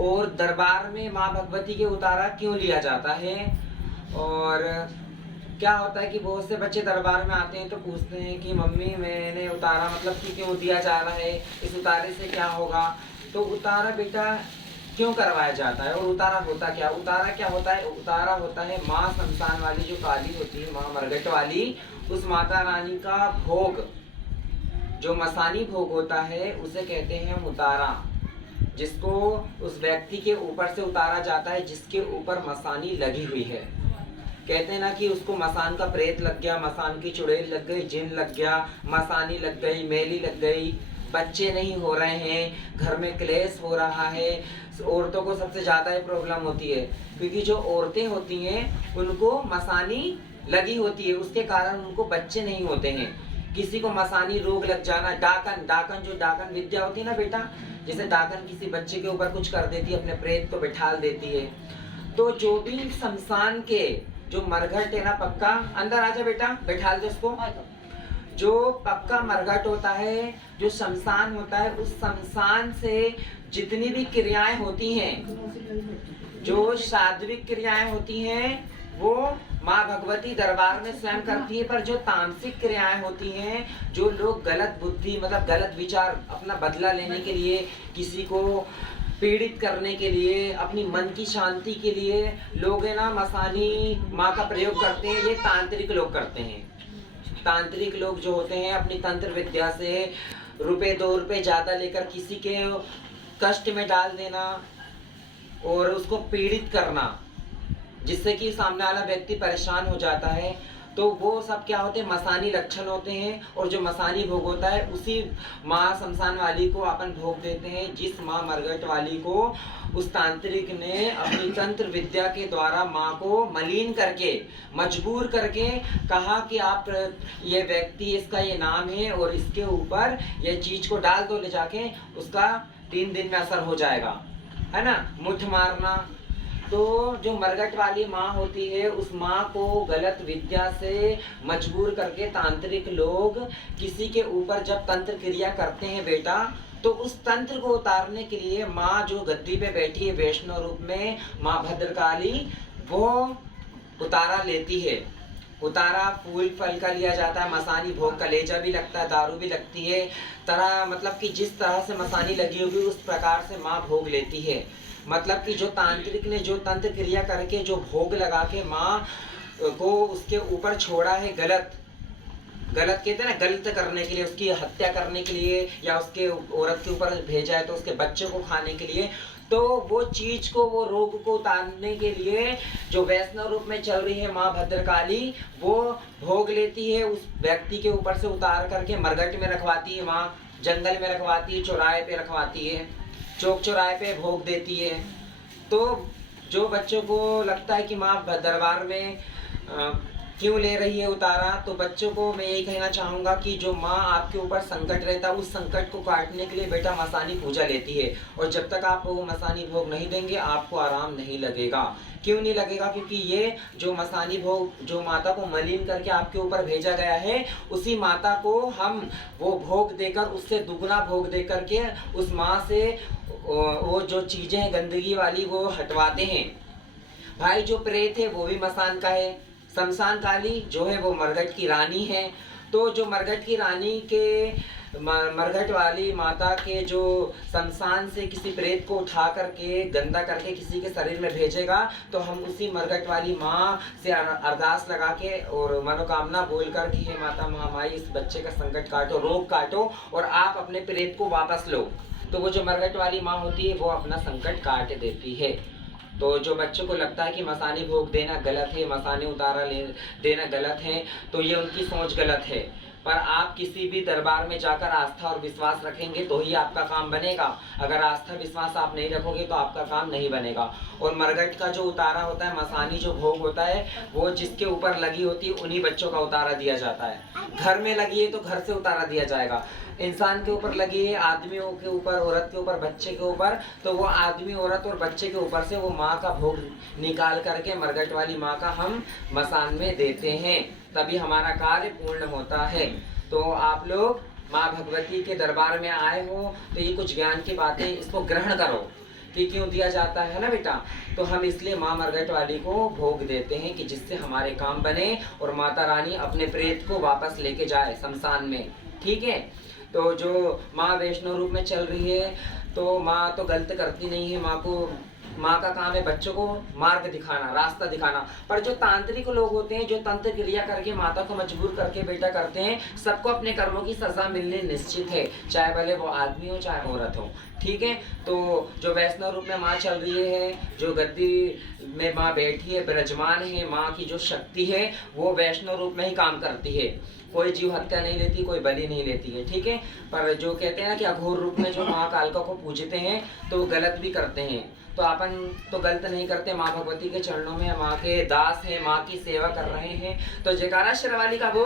और दरबार में माँ भगवती के उतारा क्यों लिया जाता है। और क्या होता है कि बहुत से बच्चे दरबार में आते हैं तो पूछते हैं कि मम्मी मैंने उतारा मतलब कि क्यों दिया जा रहा है, इस उतारे से क्या होगा। तो उतारा बेटा क्यों करवाया जाता है और उतारा होता क्या, उतारा क्या होता है। उतारा होता है माँ शमशान वाली जो काली होती है, माँ मरघट वाली, उस माता रानी का भोग, जो मसानी भोग होता है उसे कहते हैं हम उतारा, जिसको उस व्यक्ति के ऊपर से उतारा जाता है जिसके ऊपर मसानी लगी हुई है। कहते हैं ना कि उसको मसान का प्रेत लग गया, मसान की चुड़ैल लग गई, जिन लग गया, मसानी लग गई, मेली लग गई, बच्चे नहीं हो रहे हैं, घर में क्लेश हो रहा है। औरतों को सबसे ज़्यादा ये प्रॉब्लम होती है, क्योंकि जो औरतें होती हैं उनको मसानी लगी होती है, उसके कारण उनको बच्चे नहीं होते हैं। किसी को मसानी रोग लग जाना, डाकन, डाकन जो डाकन विद्या होती है ना बेटा, जैसे डाकन किसी बच्चे के ऊपर कुछ कर देती है, अपने प्रेत को बिठाल देती है। तो जो भी शमशान के जो मरघट है ना, पक्का अंदर आजा बेटा, बैठाल दे उसको। जो पक्का मरघट होता है, जो शमशान होता है, उस शमशान से जितनी भी क्रियाएं होती हैं, जो सात्विक क्रियाएं होती हैं, वो माँ भगवती दरबार में स्वयं करती है। पर जो तामसिक क्रियाएं होती हैं, जो लोग गलत बुद्धि मतलब गलत विचार, अपना बदला लेने के लिए, किसी को पीड़ित करने के लिए, अपनी मन की शांति के लिए लोग है ना मसानी माँ का प्रयोग करते हैं, ये तांत्रिक लोग करते हैं। तांत्रिक लोग जो होते हैं अपनी तंत्र विद्या से रुपए 2 रुपए ज़्यादा लेकर किसी के कष्ट में डाल देना और उसको पीड़ित करना, जिससे कि सामने वाला व्यक्ति परेशान हो जाता है। तो वो सब क्या होते हैं, मसानी लक्षण होते हैं। और जो मसानी भोग होता है उसी माँ शमशान वाली को अपन भोग देते हैं, जिस माँ मरघट वाली को उस तांत्रिक ने अपनी तंत्र विद्या के द्वारा माँ को मलिन करके, मजबूर करके कहा कि आप ये व्यक्ति, इसका ये नाम है और इसके ऊपर ये चीज को डाल दो ले जाके, उसका 3 दिन में असर हो जाएगा, है ना, मुठ मारना। तो जो मरघट वाली माँ होती है, उस माँ को गलत विद्या से मजबूर करके तांत्रिक लोग किसी के ऊपर जब तंत्र क्रिया करते हैं बेटा, तो उस तंत्र को उतारने के लिए माँ जो गद्दी पे बैठी है वैष्णव रूप में, माँ भद्रकाली, वो उतारा लेती है। उतारा फूल फल का लिया जाता है, मसानी भोग, कलेजा भी लगता है, दारू भी लगती है, तरह मतलब कि जिस तरह से मसानी लगी होगी उस प्रकार से माँ भोग लेती है। मतलब कि जो तांत्रिक ने जो तंत्र क्रिया करके जो भोग लगा के माँ को उसके ऊपर छोड़ा है, गलत गलत कहते हैं ना, गलत करने के लिए, उसकी हत्या करने के लिए, या उसके औरत के ऊपर भेजा है तो उसके बच्चे को खाने के लिए, तो वो चीज को, वो रोग को उतारने के लिए जो वैष्णव रूप में चल रही है माँ भद्रकाली, वो भोग लेती है, उस व्यक्ति के ऊपर से उतार करके मरघट में रखवाती है माँ, जंगल में रखवाती है, चौराहे पे रखवाती है, चौक चौराहे पे भोग देती है। तो जो बच्चों को लगता है कि माँ दरबार में क्यों ले रही है उतारा, तो बच्चों को मैं यही कहना चाहूँगा कि जो माँ आपके ऊपर संकट रहता है, उस संकट को काटने के लिए बेटा मसानी पूजा लेती है। और जब तक आप वो मसानी भोग नहीं देंगे आपको आराम नहीं लगेगा। क्यों नहीं लगेगा, क्योंकि ये जो मसानी भोग जो माता को मलिन करके आपके ऊपर भेजा गया है, उसी माता को हम वो भोग देकर, उससे दुगना भोग दे करके उस माँ से वो जो चीज़ें हैं गंदगी वाली वो हटवाते हैं। भाई जो प्रेत है वो भी मसान का है, शमशान काली जो है वो मरघट की रानी है। तो जो मरघट की रानी के मरघट वाली माता के जो शमशान से किसी प्रेत को उठा करके गंदा करके किसी के शरीर में भेजेगा, तो हम उसी मरघट वाली माँ से अरदास लगा के और मनोकामना बोल कर कि हे माता महामाई, इस बच्चे का संकट काटो, रोग काटो और आप अपने प्रेत को वापस लो, तो वो जो मरघट वाली माँ होती है वो अपना संकट काट देती है। तो जो बच्चों को लगता है कि मसानी भोग देना गलत है, मसानी उतारा ले देना गलत है, तो ये उनकी सोच गलत है। पर आप किसी भी दरबार में जाकर आस्था और विश्वास रखेंगे तो ही आपका काम बनेगा। अगर आस्था विश्वास आप नहीं रखोगे तो आपका काम नहीं बनेगा। और मरघट का जो उतारा होता है, मसानी जो भोग होता है, वो जिसके ऊपर लगी होती है उन्हीं बच्चों का उतारा दिया जाता है। घर में लगी है तो घर से उतारा दिया जाएगा। इंसान के ऊपर लगी है, आदमियों के ऊपर, औरत के ऊपर, बच्चे के ऊपर, तो वो आदमी, औरत और बच्चे के ऊपर से वो माँ का भोग निकाल करके मरघट वाली माँ का हम मसान में देते हैं, तभी हमारा कार्य पूर्ण होता है। तो आप लोग माँ भगवती के दरबार में आए हो तो ये कुछ ज्ञान की बातें, इसको ग्रहण करो कि क्यों दिया जाता है ना बेटा। तो हम इसलिए माँ मरघट वाली को भोग देते हैं कि जिससे हमारे काम बने और माता रानी अपने प्रेत को वापस लेके जाए शमशान में। ठीक है। तो जो माँ वैष्णो रूप में चल रही है, तो माँ तो गलत करती नहीं है। माँ का काम है बच्चों को मार्ग दिखाना, रास्ता दिखाना। पर जो तांत्रिक लोग होते हैं, जो तंत्र क्रिया करके माता को मजबूर करके बेटा करते हैं, सबको अपने कर्मों की सजा मिलनी निश्चित है, चाहे भले वो आदमी हो चाहे औरत हो। ठीक है। तो जो वैष्णव रूप में माँ चल रही है, जो गद्दी में माँ बैठी है, विराजमान है, माँ की जो शक्ति है वो वैष्णव रूप में ही काम करती है। कोई जीव हत्या नहीं लेती, कोई बलि नहीं लेती है। ठीक है। पर जो कहते हैं ना कि अघोर रूप में जो माँ कालिका को पूजते हैं तो वो गलत भी करते हैं। तो अपन तो गलत नहीं करते, माँ भगवती के चरणों में माँ के दास हैं, माँ की सेवा कर रहे हैं। तो जयकारा शेरावाली का बोल।